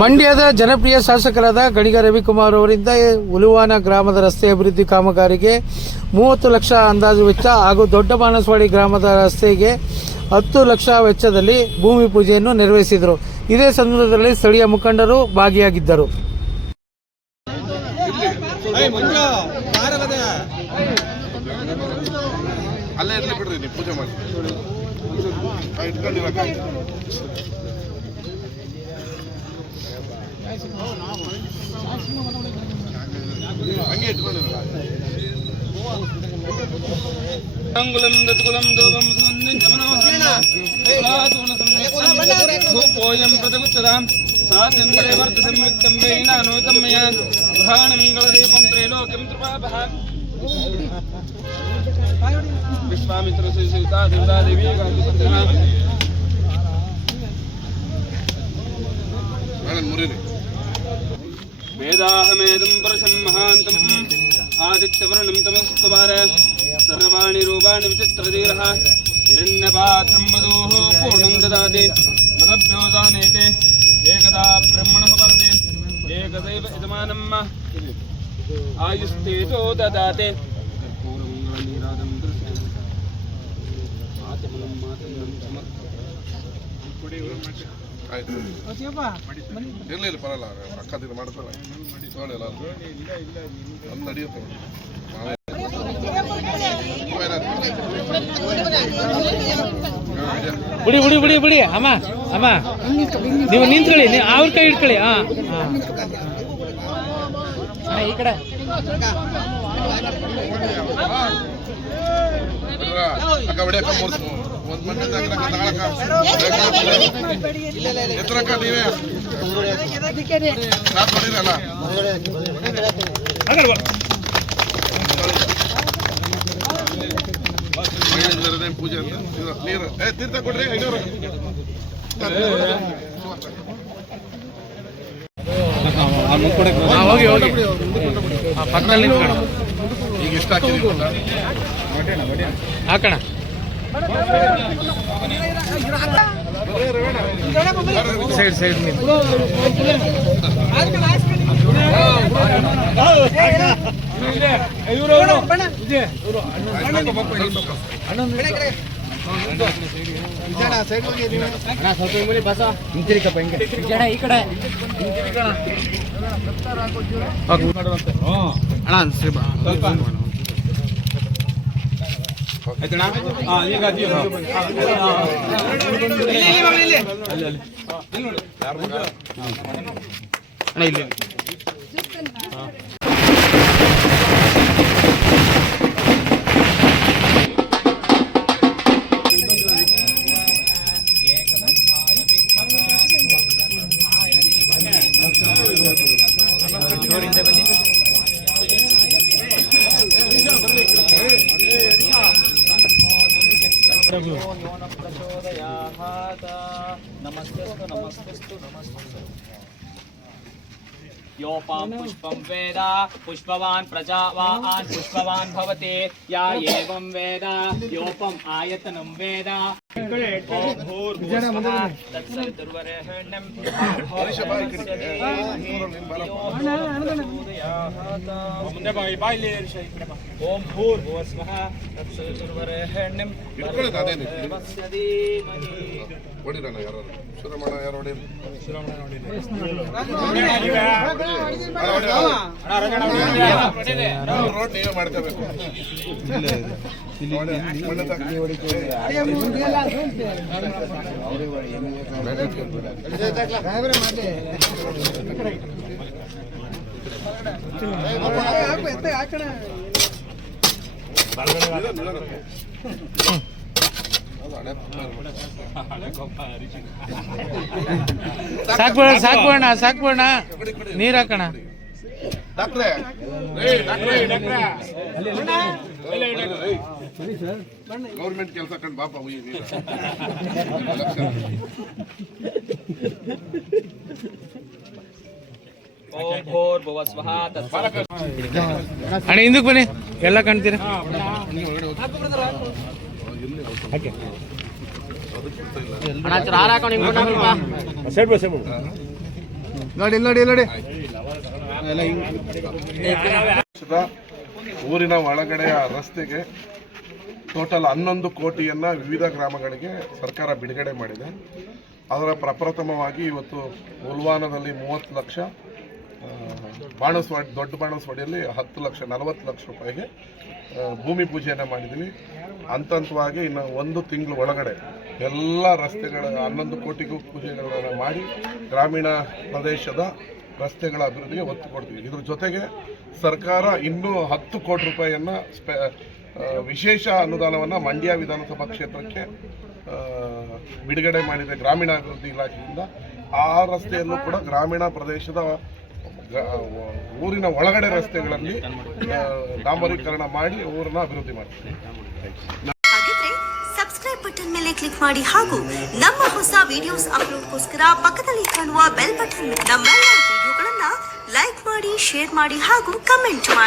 ಮಂಡ್ಯದ ಜನಪ್ರಿಯ ಶಾಸಕರಾದ ಗಣಿಗ ರವಿಕುಮಾರ್ ಅವರಿಂದ ಉಲುವಾನ ಗ್ರಾಮದ ರಸ್ತೆ ಅಭಿವೃದ್ಧಿ ಕಾಮಗಾರಿಗೆ 30 ಲಕ್ಷ ಅಂದಾಜು ವೆಚ್ಚ ಹಾಗೂ ದೊಡ್ಡ ಬಾಣಸ್ವಾಡಿ ಗ್ರಾಮದ ರಸ್ತೆಗೆ 10 ಲಕ್ಷ ವೆಚ್ಚದಲ್ಲಿ ಭೂಮಿ ಪೂಜೆಯನ್ನು ನೆರವೇರಿಸಿದರು. ಇದೇ ಸಂದರ್ಭದಲ್ಲಿ ಸ್ಥಳೀಯ ಮುಖಂಡರು ಭಾಗಿಯಾಗಿದ್ದರು. ಅಂಗುಲಂ ದತ್ಕುಲಂ ದೋಪಂ ಸುನ್ನಿಂ ಜಮನೋಪೋಯಂ ಪ್ರತಿಗುತ್ತದಾಂ ಸಾತ್ಯಂತರೇ ವರ್ತ ಸಂಯುಕ್ತಂ ವೈನಾನೋತಂ ಮಯ ಗೃಹಾಣ ಮಂಗಳದೀಪಂ ತ್ರೈಲೋಕ್ಯಂ ತ್ರಿಪಾಪಃ ವಿಶ್ವಾಮಿತ್ರ ಸಹಿತಾ ದುರ್ಗಾದೇವಿ ಗಾಯತ್ರಿ ಸತ್ಯನಾ वेदाहमेदं परशं महान्तं आदित्यवर्णं तमस्तवार सर्वाणि रूपाणि विचित्रधीरः हिरण्यपात्रं वधूः पूर्णं ददाति मदभ्योजानेते एकदा ब्रह्मणः परते एकदैव यजमानम् आयुस्तेजो ददाति कर्पूरमङ्गलनीराजं दृश्यते आत्मनं मातनं समर्पयामि ಇರಲಿಲ್ಲ ಬರಲ್ಲ ಅಕ್ಕದಿನ ಮಾಡ್ತಾರ ನೋಡಿಲ್ಲ ಅಲ್ಲಿ ನಡೆಯುತ್ತೆ. ಬಿಡಿ ಬಿಡಿ ಬಿಡಿ ಬಿಡಿ ಅಮ್ಮ ಅಮ್ಮ ನೀವು ನಿಂತ್ಕೊಳ್ಳಿ, ಅವ್ರ ಕೈ ಇಟ್ಕೊಳ್ಳಿ. ಈ ಕಡೆ ಅಕ್ಕ ಹೊಡಿಯಕ್ಕ ಒಂದು ಮಂದಿ ಎತ್ತರಕ್ಕ ನೀವೇ ಸಾಥ್ ಮಾಡಿರಲ್ಲ ಪೂಜೆ ಅಂತ ನೀರು ತೀರ್ಥ ಕೊಡ್ರಿ 500 ಹೋಗಿ ಹೋಗಿ ಪಕ್ಕದಲ್ಲಿ ಈಗ ಎಷ್ಟು ಹಾಕಿದೀವಿ ಹಾಕೋಣ. ಸೈಡ್ ಸೈಡ್ ಆಯ್ತಣ್ಣ ಈಗ ಇಲ್ಲಿ नमस्तेस्तु योपां पुष्पं वेद पुष्पवान् प्रजावान् पुष्पवान् भवति या एवं वेद योपम् आयतनं वेद ओम भूर्भुवस्वः तत्सवितुर्वरेण्यं ಹೊಡಿರಣ್ಣ ಯಾರು ಶಿವರಮಣ ಯಾರು ಹೊಡಿ ರೋಡ್ ನೀವೇ ಮಾಡ್ಕೋಬೇಕು. ಸಾಕ್ಬೋಣ ಸಾಕ್ಬೋಣ ಸಾಕ್ಬೋಣ ನೀರ್ ಹಾಕೋಣ. ಗೌರ್ಮೆಂಟ್ ಕೆಲಸ ಕಂಡು ಬಾಪ ಅಣ್ಣ ಹಿಂದಕ್ಕೆ ಬನ್ನಿ, ಎಲ್ಲ ಕಾಣ್ತೀರಾ? ಊರಿನ ಒಳಗಡೆಯ ರಸ್ತೆಗೆ ಟೋಟಲ್ 11 ಕೋಟಿಯನ್ನು ವಿವಿಧ ಗ್ರಾಮಗಳಿಗೆ ಸರ್ಕಾರ ಬಿಡುಗಡೆ ಮಾಡಿದೆ. ಅದರ ಪ್ರಪ್ರಥಮವಾಗಿ ಇವತ್ತು ಉಲ್ವಾನದಲ್ಲಿ 30 ಲಕ್ಷ, ಬಾಣಸ್ವಾಡಿ ದೊಡ್ಡ ಬಾಣಸ್ವಾಡಿಯಲ್ಲಿ 10 ಲಕ್ಷ 40 ಲಕ್ಷ ರೂಪಾಯಿಗೆ ಭೂಮಿ ಪೂಜೆಯನ್ನು ಮಾಡಿದ್ದೀವಿ. ಹಂತವಾಗಿ ಇನ್ನು 1 ತಿಂಗಳು ಒಳಗಡೆ ಎಲ್ಲ ರಸ್ತೆಗಳ 11 ಕೋಟಿಗೂ ಪೂಜೆಗಳನ್ನು ಮಾಡಿ ಗ್ರಾಮೀಣ ಪ್ರದೇಶದ ರಸ್ತೆಗಳ ಅಭಿವೃದ್ಧಿಗೆ ಒತ್ತು ಕೊಡ್ತೀವಿ. ಇದ್ರ ಜೊತೆಗೆ ಸರ್ಕಾರ ಇನ್ನೂ 10 ಕೋಟಿ ರೂಪಾಯಿಯನ್ನು ವಿಶೇಷ ಅನುದಾನವನ್ನು ಮಂಡ್ಯ ವಿಧಾನಸಭಾ ಕ್ಷೇತ್ರಕ್ಕೆ ಬಿಡುಗಡೆ ಮಾಡಿದೆ ಗ್ರಾಮೀಣಾಭಿವೃದ್ಧಿ ಇಲಾಖೆಯಿಂದ. ಆ ರಸ್ತೆಯಲ್ಲೂ ಕೂಡ ಗ್ರಾಮೀಣ ಪ್ರದೇಶದ ಊರಿನ ಒಳಗಡೆ ರಸ್ತೆಗಳಲ್ಲಿ ಡಾಂಬರೀಕರಣ ಮಾಡಿ ಊರನ್ನ ಅಭಿವೃದ್ಧಿ ಮಾಡ್ತೀವಿ. ಹಾಗಿದ್ರೆ ಸಬ್ಸ್ಕ್ರೈಬ್ ಬಟನ್ ಮೇಲೆ ಕ್ಲಿಕ್ ಮಾಡಿ ಹಾಗೂ ನಮ್ಮ ಹೊಸ ವಿಡಿಯೋಸ್ ಅಪ್ಲೋಡ್ಗೋಸ್ಕರ ಪಕ್ಕದಲ್ಲಿ ಕಾಣುವ ಬೆಲ್ ಬಟನ್ ನಮ್ಮೆಲ್ಲ ವಿಡಿಯೋಗಳನ್ನ ಲೈಕ್ ಮಾಡಿ, ಶೇರ್ ಮಾಡಿ ಹಾಗೂ ಕಮೆಂಟ್ ಮಾಡಿ.